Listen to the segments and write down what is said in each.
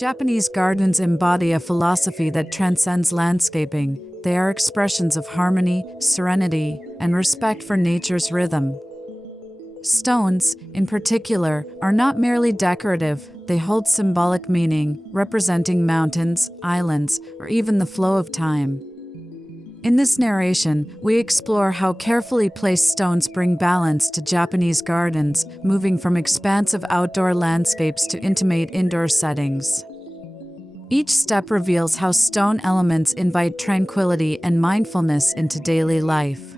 Japanese gardens embody a philosophy that transcends landscaping. They are expressions of harmony, serenity, and respect for nature's rhythm. Stones, in particular, are not merely decorative, they hold symbolic meaning, representing mountains, islands, or even the flow of time. In this narration, we explore how carefully placed stones bring balance to Japanese gardens, moving from expansive outdoor landscapes to intimate indoor settings. Each step reveals how stone elements invite tranquility and mindfulness into daily life.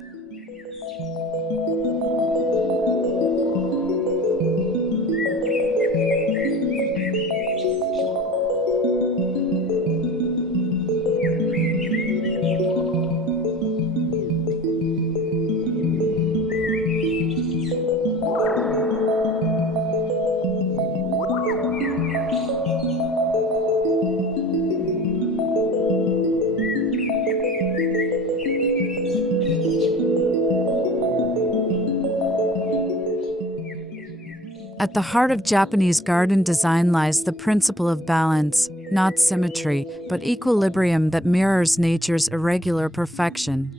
At the heart of Japanese garden design lies the principle of balance, not symmetry, but equilibrium that mirrors nature's irregular perfection.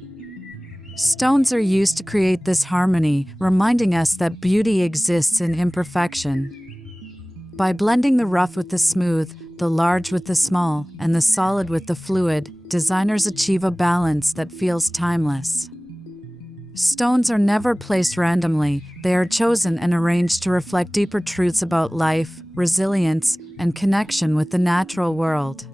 Stones are used to create this harmony, reminding us that beauty exists in imperfection. By blending the rough with the smooth, the large with the small, and the solid with the fluid, designers achieve a balance that feels timeless. Stones are never placed randomly, they are chosen and arranged to reflect deeper truths about life, resilience, and connection with the natural world.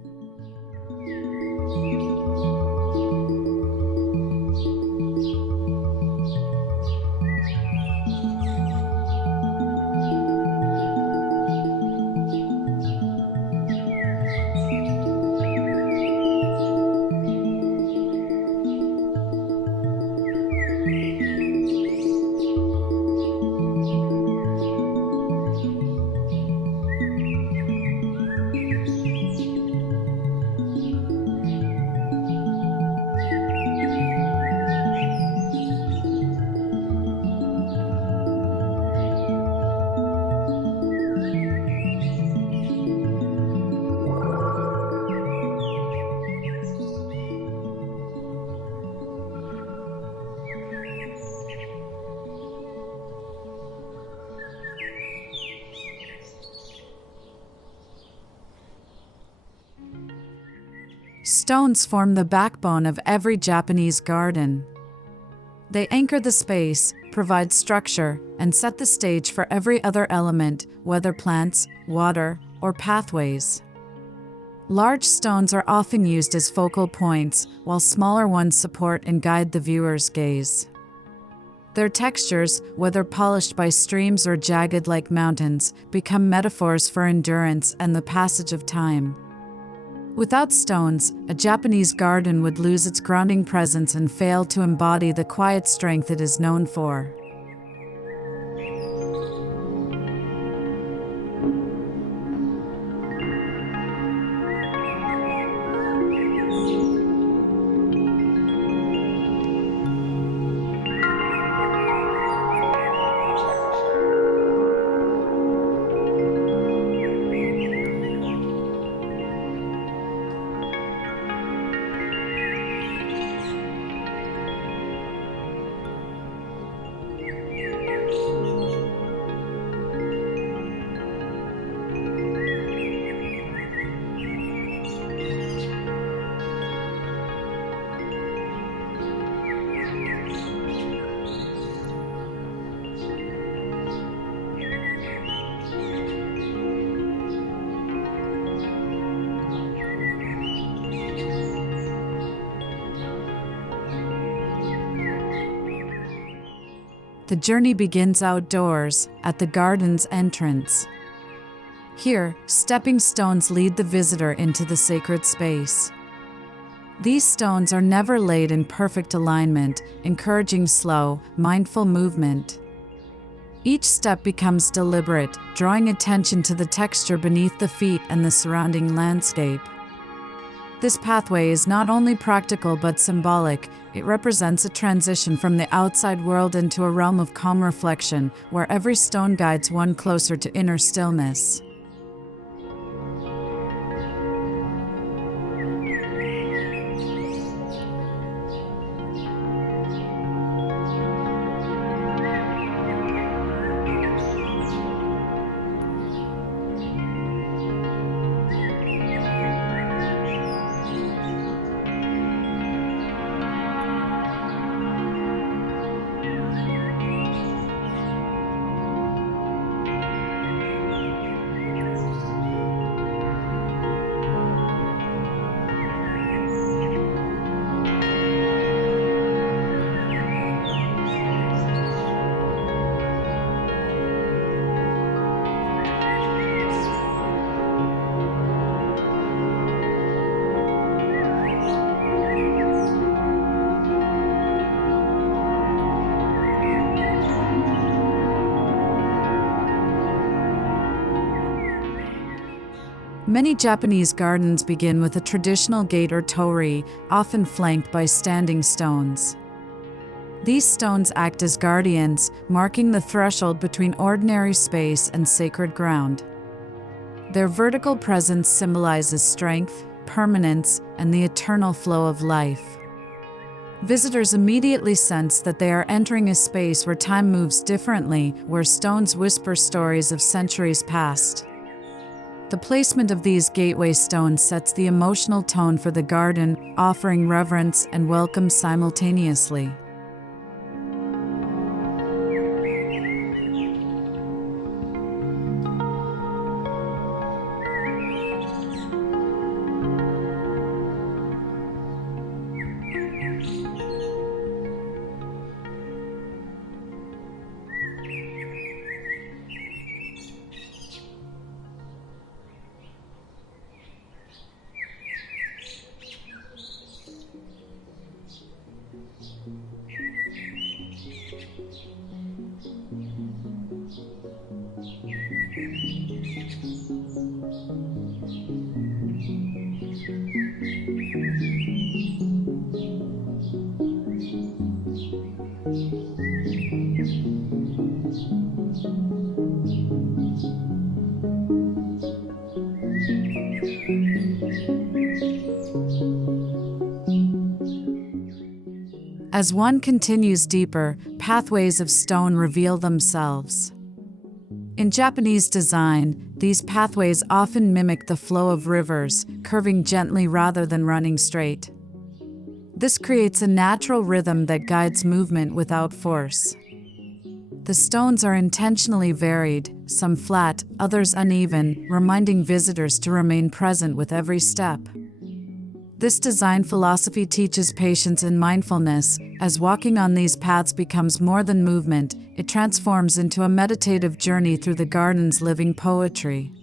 Stones form the backbone of every Japanese garden. They anchor the space, provide structure, and set the stage for every other element, whether plants, water, or pathways. Large stones are often used as focal points, while smaller ones support and guide the viewer's gaze. Their textures, whether polished by streams or jagged like mountains, become metaphors for endurance and the passage of time. Without stones, a Japanese garden would lose its grounding presence and fail to embody the quiet strength it is known for. The journey begins outdoors, at the garden's entrance. Here, stepping stones lead the visitor into the sacred space. These stones are never laid in perfect alignment, encouraging slow, mindful movement. Each step becomes deliberate, drawing attention to the texture beneath the feet and the surrounding landscape. This pathway is not only practical but symbolic. It represents a transition from the outside world into a realm of calm reflection, where every stone guides one closer to inner stillness. Many Japanese gardens begin with a traditional gate or torii, often flanked by standing stones. These stones act as guardians, marking the threshold between ordinary space and sacred ground. Their vertical presence symbolizes strength, permanence, and the eternal flow of life. Visitors immediately sense that they are entering a space where time moves differently, where stones whisper stories of centuries past. The placement of these gateway stones sets the emotional tone for the garden, offering reverence and welcome simultaneously. As one continues deeper, pathways of stone reveal themselves. In Japanese design, these pathways often mimic the flow of rivers, curving gently rather than running straight. This creates a natural rhythm that guides movement without force. The stones are intentionally varied, some flat, others uneven, reminding visitors to remain present with every step. This design philosophy teaches patience and mindfulness. As walking on these paths becomes more than movement, it transforms into a meditative journey through the garden's living poetry.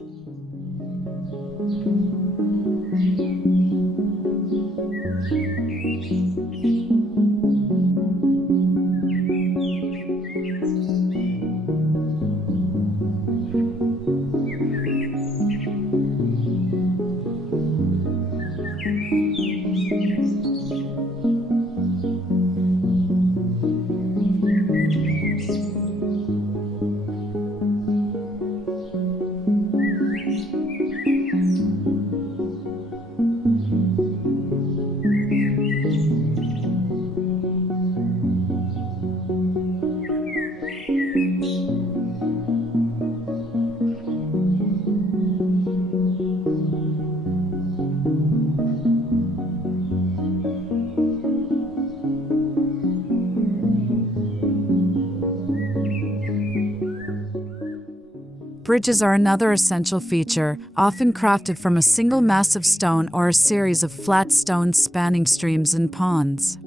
Bridges are another essential feature, often crafted from a single massive stone or a series of flat stones spanning streams and ponds.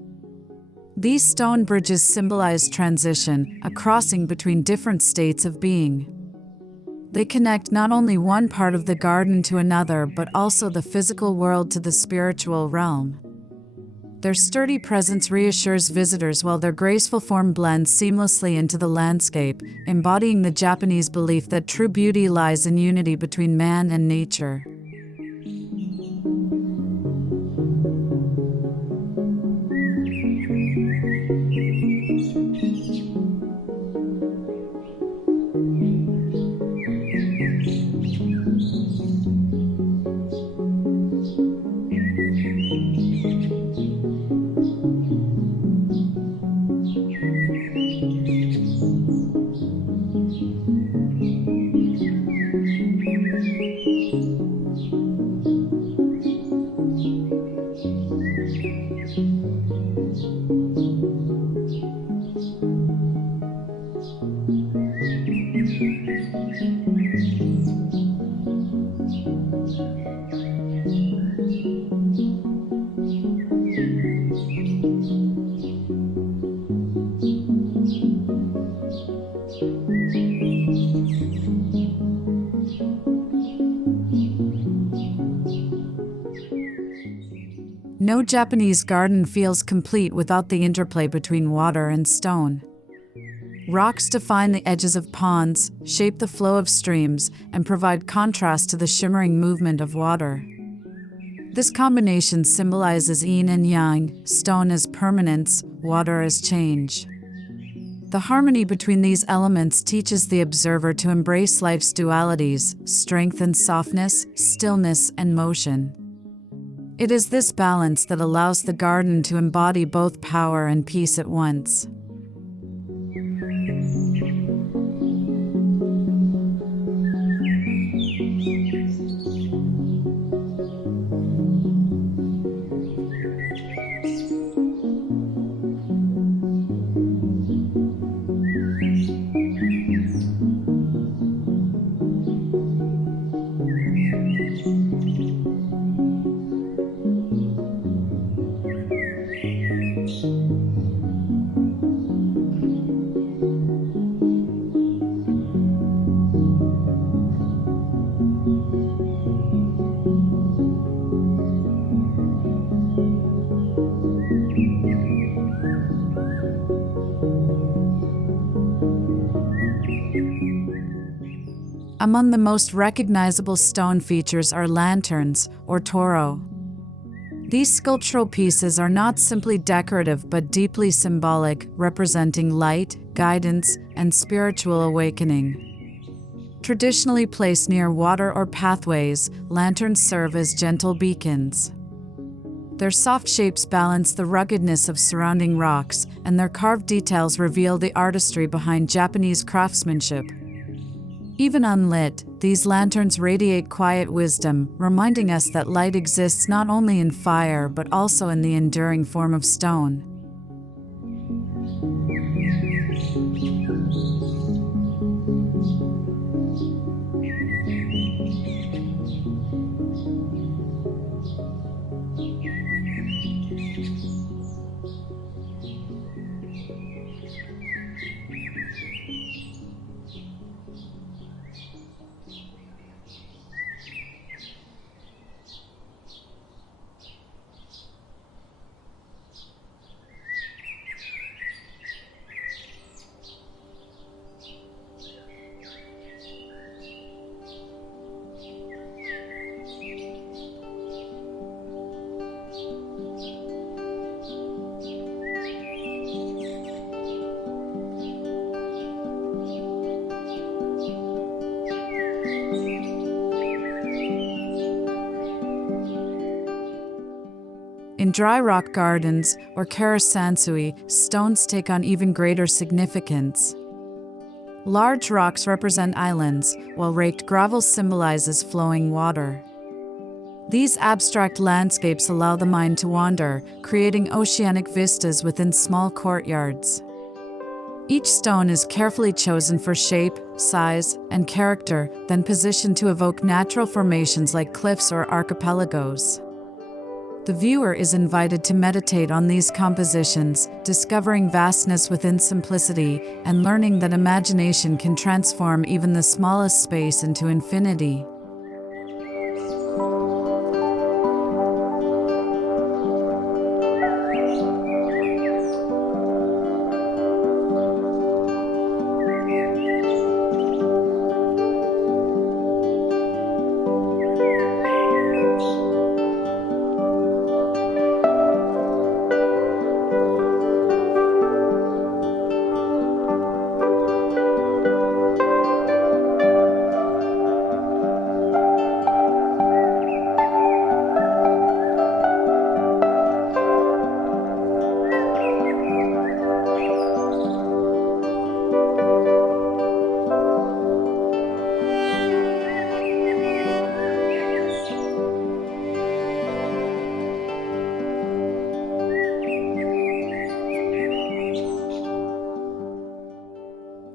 These stone bridges symbolize transition, a crossing between different states of being. They connect not only one part of the garden to another but also the physical world to the spiritual realm. Their sturdy presence reassures visitors while their graceful form blends seamlessly into the landscape, embodying the Japanese belief that true beauty lies in unity between man and nature. No Japanese garden feels complete without the interplay between water and stone. Rocks define the edges of ponds, shape the flow of streams, and provide contrast to the shimmering movement of water. This combination symbolizes yin and yang, stone as permanence, water as change. The harmony between these elements teaches the observer to embrace life's dualities, strength and softness, stillness and motion. It is this balance that allows the garden to embody both power and peace at once. Among the most recognizable stone features are lanterns, or toro. These sculptural pieces are not simply decorative but deeply symbolic, representing light, guidance, and spiritual awakening. Traditionally placed near water or pathways, lanterns serve as gentle beacons. Their soft shapes balance the ruggedness of surrounding rocks, and their carved details reveal the artistry behind Japanese craftsmanship. Even unlit, these lanterns radiate quiet wisdom, reminding us that light exists not only in fire but also in the enduring form of stone. In dry rock gardens, or karasansui, stones take on even greater significance. Large rocks represent islands, while raked gravel symbolizes flowing water. These abstract landscapes allow the mind to wander, creating oceanic vistas within small courtyards. Each stone is carefully chosen for shape, size, and character, then positioned to evoke natural formations like cliffs or archipelagos. The viewer is invited to meditate on these compositions, discovering vastness within simplicity, and learning that imagination can transform even the smallest space into infinity.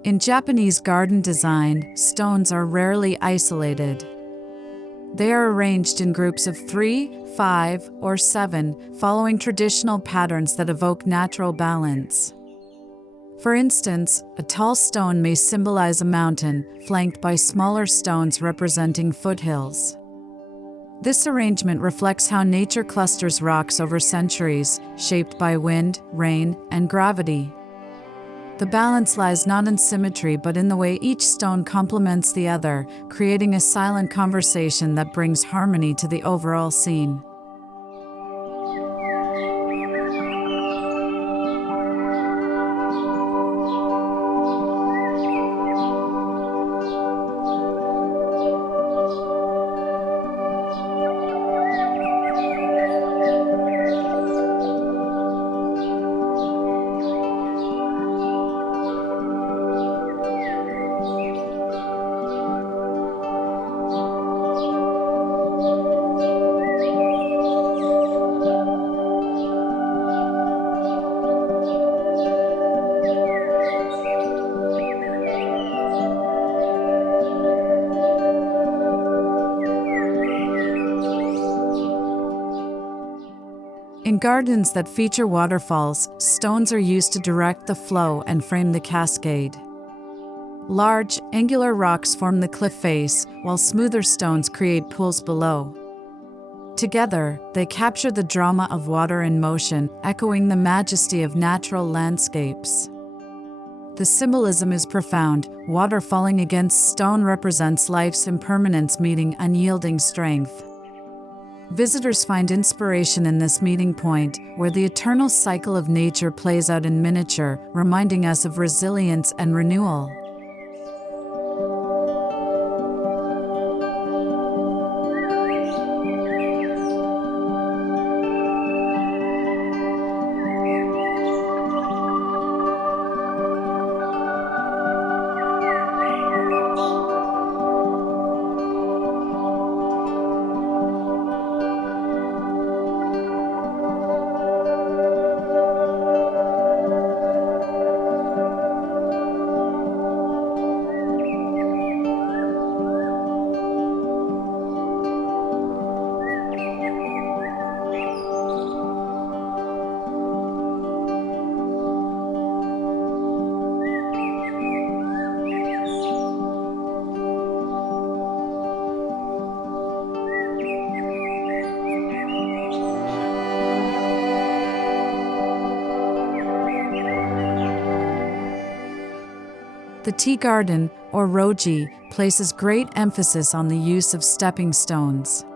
In Japanese garden design, stones are rarely isolated. They are arranged in groups of 3, 5, or 7, following traditional patterns that evoke natural balance. For instance, a tall stone may symbolize a mountain, flanked by smaller stones representing foothills. This arrangement reflects how nature clusters rocks over centuries, shaped by wind, rain, and gravity. The balance lies not in symmetry but in the way each stone complements the other, creating a silent conversation that brings harmony to the overall scene. In gardens that feature waterfalls, stones are used to direct the flow and frame the cascade. Large, angular rocks form the cliff face, while smoother stones create pools below. Together, they capture the drama of water in motion, echoing the majesty of natural landscapes. The symbolism is profound. Water falling against stone represents life's impermanence meeting unyielding strength. Visitors find inspiration in this meeting point, where the eternal cycle of nature plays out in miniature, reminding us of resilience and renewal. The tea garden, or roji, places great emphasis on the use of stepping stones.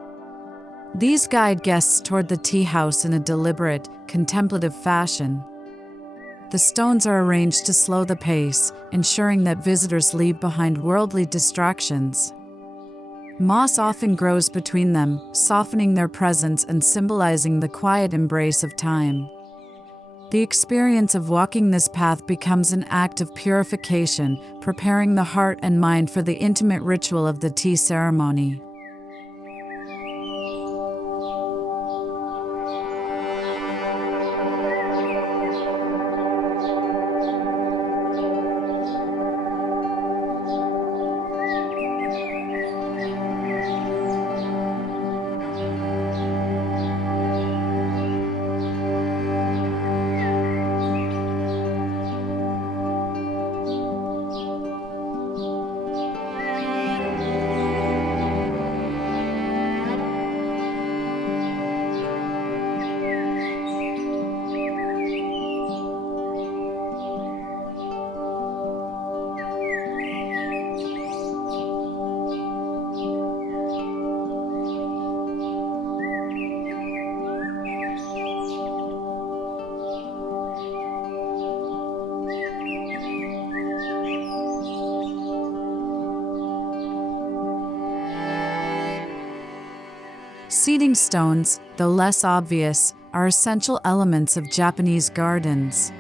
These guide guests toward the tea house in a deliberate, contemplative fashion. The stones are arranged to slow the pace, ensuring that visitors leave behind worldly distractions. Moss often grows between them, softening their presence and symbolizing the quiet embrace of time. The experience of walking this path becomes an act of purification, preparing the heart and mind for the intimate ritual of the tea ceremony. Seating stones, though less obvious, are essential elements of Japanese gardens.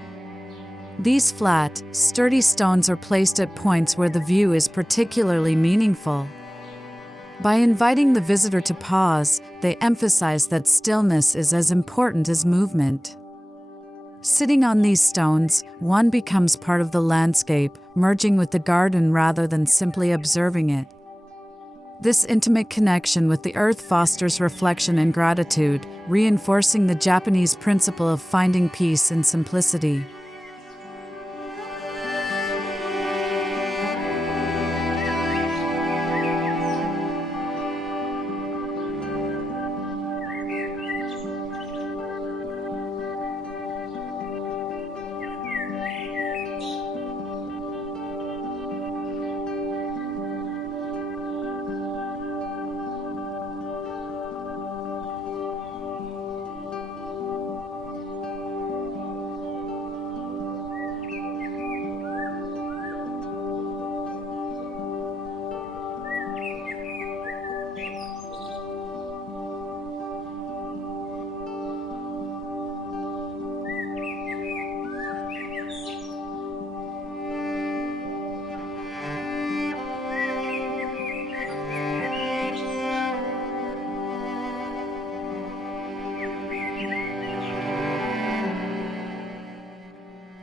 These flat, sturdy stones are placed at points where the view is particularly meaningful. By inviting the visitor to pause, they emphasize that stillness is as important as movement. Sitting on these stones, one becomes part of the landscape, merging with the garden rather than simply observing it. This intimate connection with the earth fosters reflection and gratitude, reinforcing the Japanese principle of finding peace in simplicity.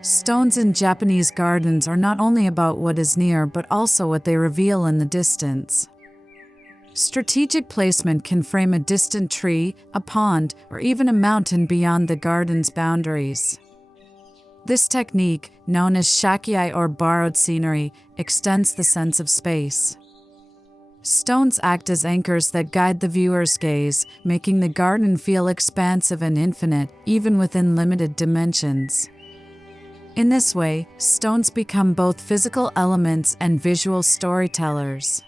Stones in Japanese gardens are not only about what is near but also what they reveal in the distance. Strategic placement can frame a distant tree, a pond, or even a mountain beyond the garden's boundaries. This technique, known as shakiai or borrowed scenery, extends the sense of space. Stones act as anchors that guide the viewer's gaze, making the garden feel expansive and infinite, even within limited dimensions. In this way, stones become both physical elements and visual storytellers.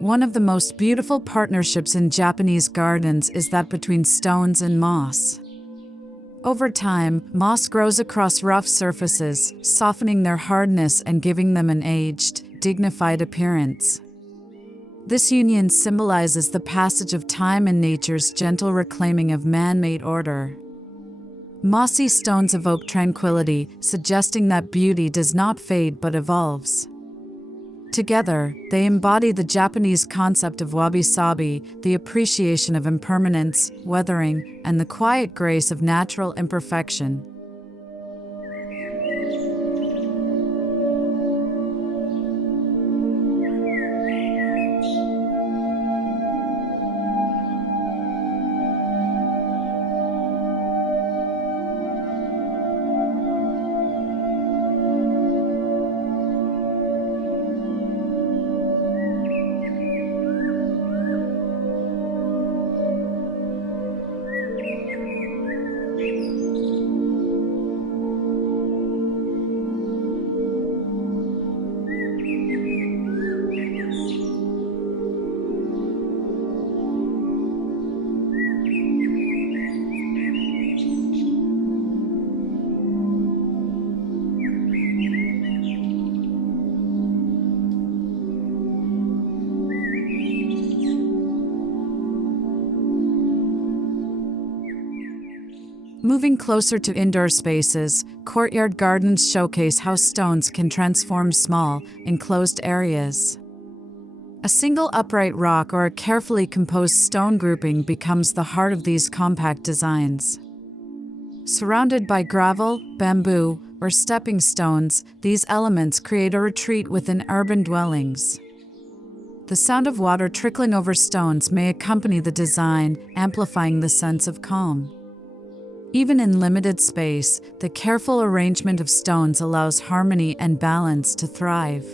One of the most beautiful partnerships in Japanese gardens is that between stones and moss. Over time, moss grows across rough surfaces, softening their hardness and giving them an aged, dignified appearance. This union symbolizes the passage of time and nature's gentle reclaiming of man-made order. Mossy stones evoke tranquility, suggesting that beauty does not fade but evolves. Together, they embody the Japanese concept of wabi-sabi, the appreciation of impermanence, weathering, and the quiet grace of natural imperfection. Moving closer to indoor spaces, courtyard gardens showcase how stones can transform small, enclosed areas. A single upright rock or a carefully composed stone grouping becomes the heart of these compact designs. Surrounded by gravel, bamboo, or stepping stones, these elements create a retreat within urban dwellings. The sound of water trickling over stones may accompany the design, amplifying the sense of calm. Even in limited space, the careful arrangement of stones allows harmony and balance to thrive.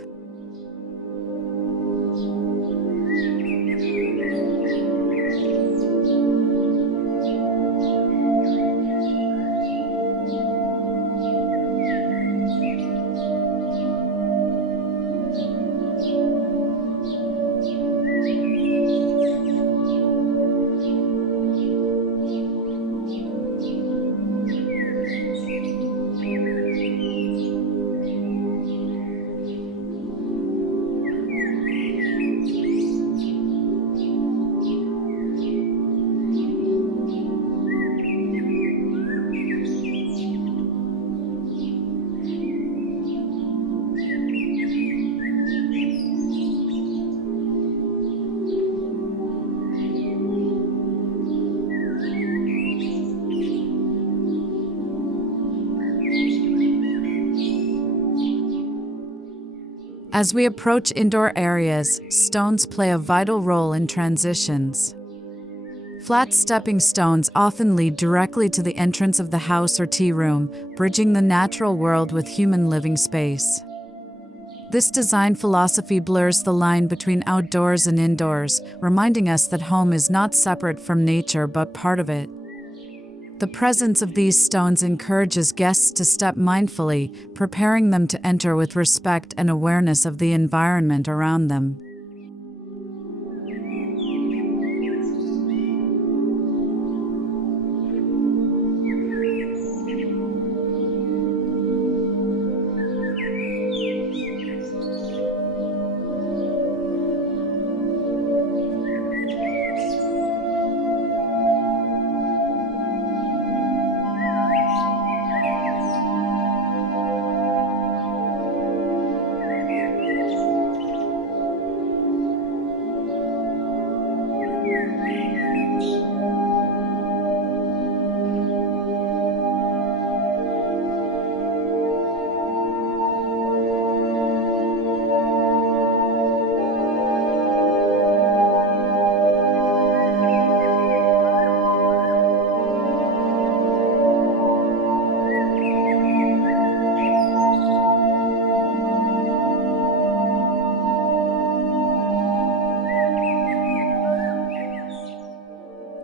As we approach indoor areas, stones play a vital role in transitions. Flat stepping stones often lead directly to the entrance of the house or tea room, bridging the natural world with human living space. This design philosophy blurs the line between outdoors and indoors, reminding us that home is not separate from nature but part of it. The presence of these stones encourages guests to step mindfully, preparing them to enter with respect and awareness of the environment around them.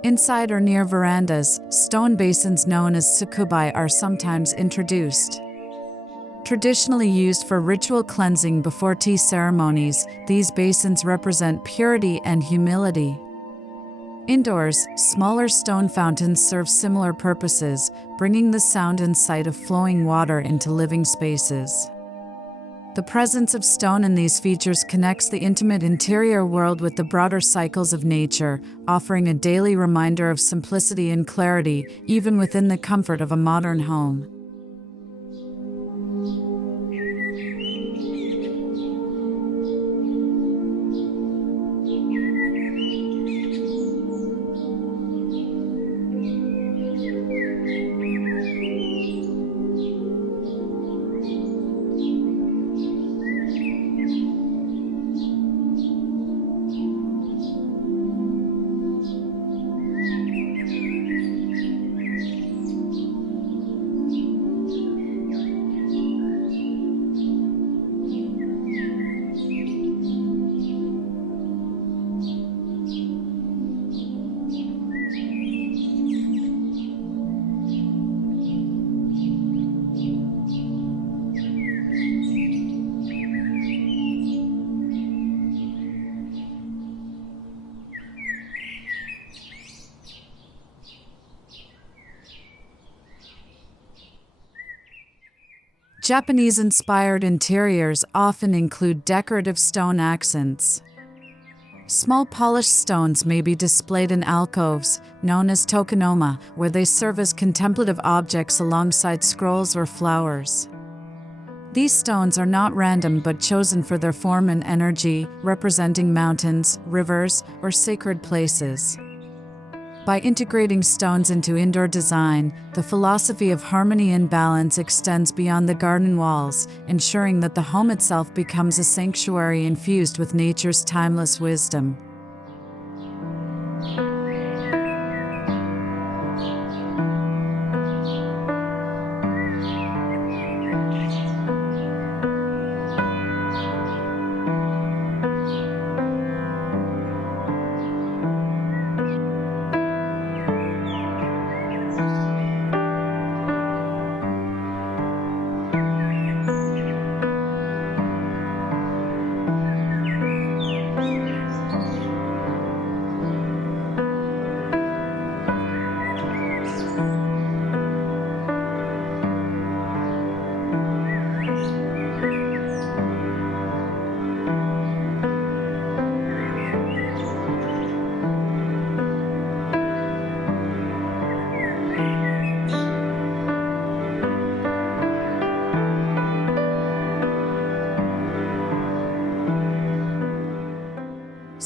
Inside or near verandas, stone basins known as sukubai are sometimes introduced. Traditionally used for ritual cleansing before tea ceremonies, these basins represent purity and humility. Indoors, smaller stone fountains serve similar purposes, bringing the sound and sight of flowing water into living spaces. The presence of stone in these features connects the intimate interior world with the broader cycles of nature, offering a daily reminder of simplicity and clarity, even within the comfort of a modern home. Japanese-inspired interiors often include decorative stone accents. Small polished stones may be displayed in alcoves, known as tokonoma, where they serve as contemplative objects alongside scrolls or flowers. These stones are not random but chosen for their form and energy, representing mountains, rivers, or sacred places. By integrating stones into indoor design, the philosophy of harmony and balance extends beyond the garden walls, ensuring that the home itself becomes a sanctuary infused with nature's timeless wisdom.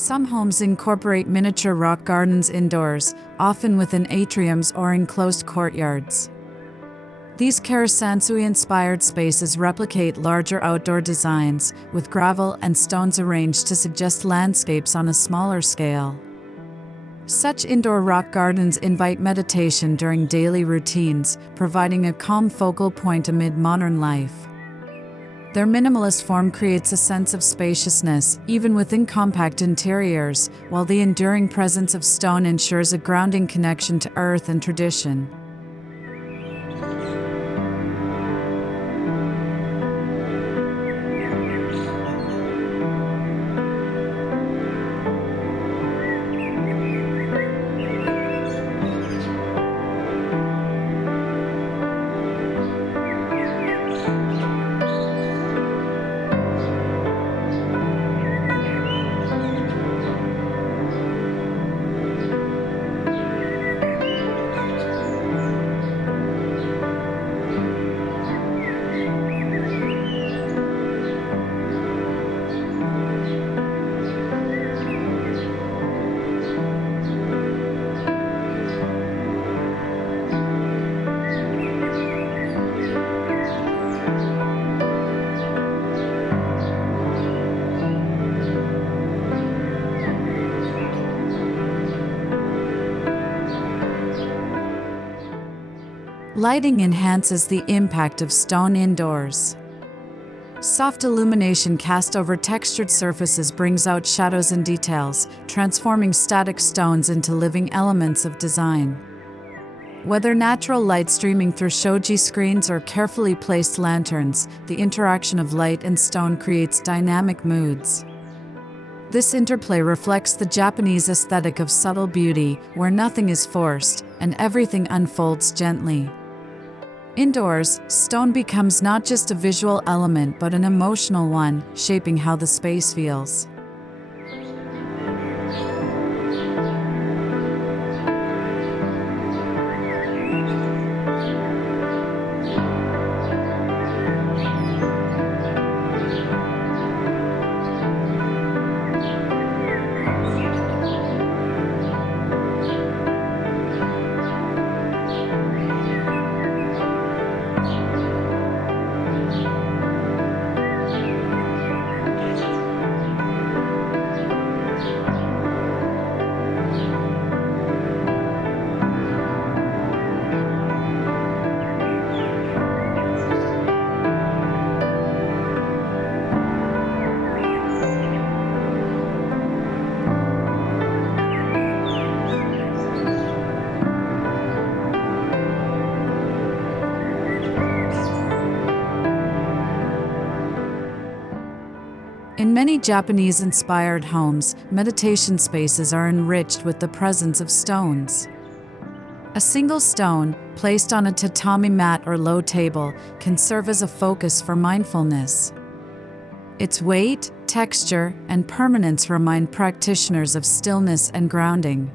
Some homes incorporate miniature rock gardens indoors, often within atriums or enclosed courtyards. These Karasansui-inspired spaces replicate larger outdoor designs, with gravel and stones arranged to suggest landscapes on a smaller scale. Such indoor rock gardens invite meditation during daily routines, providing a calm focal point amid modern life. Their minimalist form creates a sense of spaciousness, even within compact interiors, while the enduring presence of stone ensures a grounding connection to earth and tradition. Lighting enhances the impact of stone indoors. Soft illumination cast over textured surfaces brings out shadows and details, transforming static stones into living elements of design. Whether natural light streaming through shoji screens or carefully placed lanterns, the interaction of light and stone creates dynamic moods. This interplay reflects the Japanese aesthetic of subtle beauty, where nothing is forced and everything unfolds gently. Indoors, stone becomes not just a visual element but an emotional one, shaping how the space feels. In many Japanese-inspired homes, meditation spaces are enriched with the presence of stones. A single stone, placed on a tatami mat or low table, can serve as a focus for mindfulness. Its weight, texture, and permanence remind practitioners of stillness and grounding.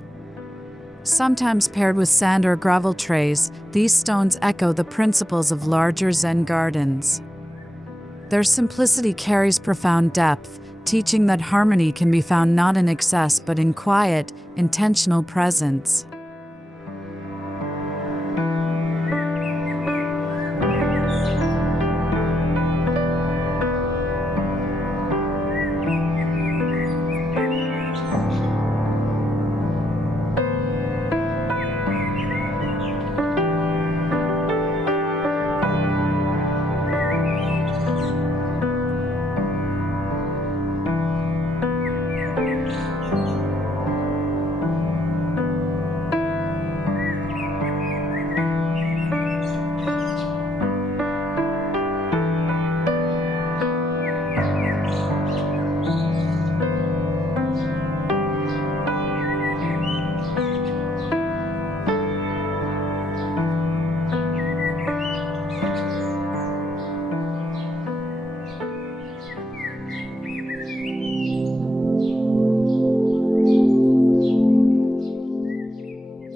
Sometimes paired with sand or gravel trays, these stones echo the principles of larger Zen gardens. Their simplicity carries profound depth, teaching that harmony can be found not in excess but in quiet, intentional presence.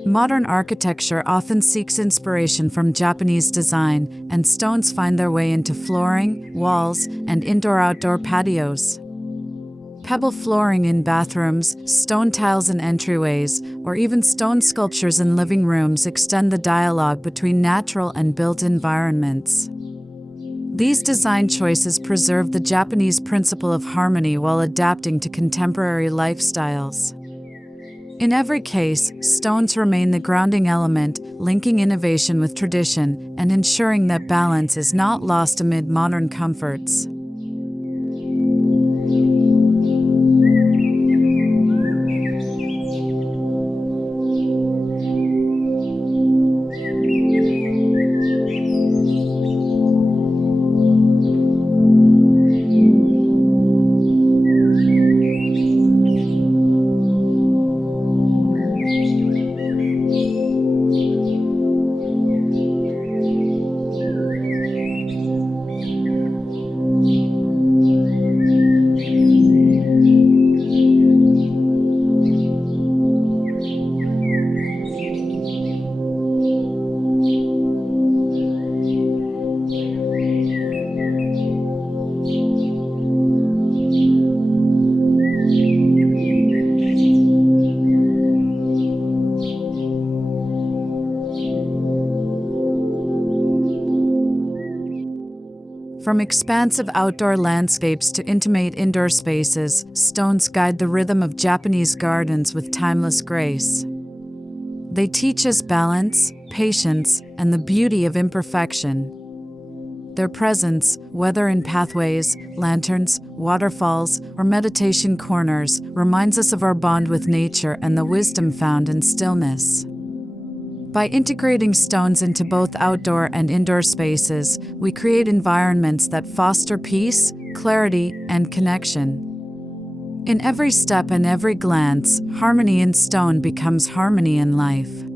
Modern architecture often seeks inspiration from Japanese design, and stones find their way into flooring, walls, and indoor-outdoor patios. Pebble flooring in bathrooms, stone tiles in entryways, or even stone sculptures in living rooms extend the dialogue between natural and built environments. These design choices preserve the Japanese principle of harmony while adapting to contemporary lifestyles. In every case, stones remain the grounding element, linking innovation with tradition and ensuring that balance is not lost amid modern comforts. From expansive outdoor landscapes to intimate indoor spaces, stones guide the rhythm of Japanese gardens with timeless grace. They teach us balance, patience, and the beauty of imperfection. Their presence, whether in pathways, lanterns, waterfalls, or meditation corners, reminds us of our bond with nature and the wisdom found in stillness. By integrating stones into both outdoor and indoor spaces, we create environments that foster peace, clarity, and connection. In every step and every glance, harmony in stone becomes harmony in life.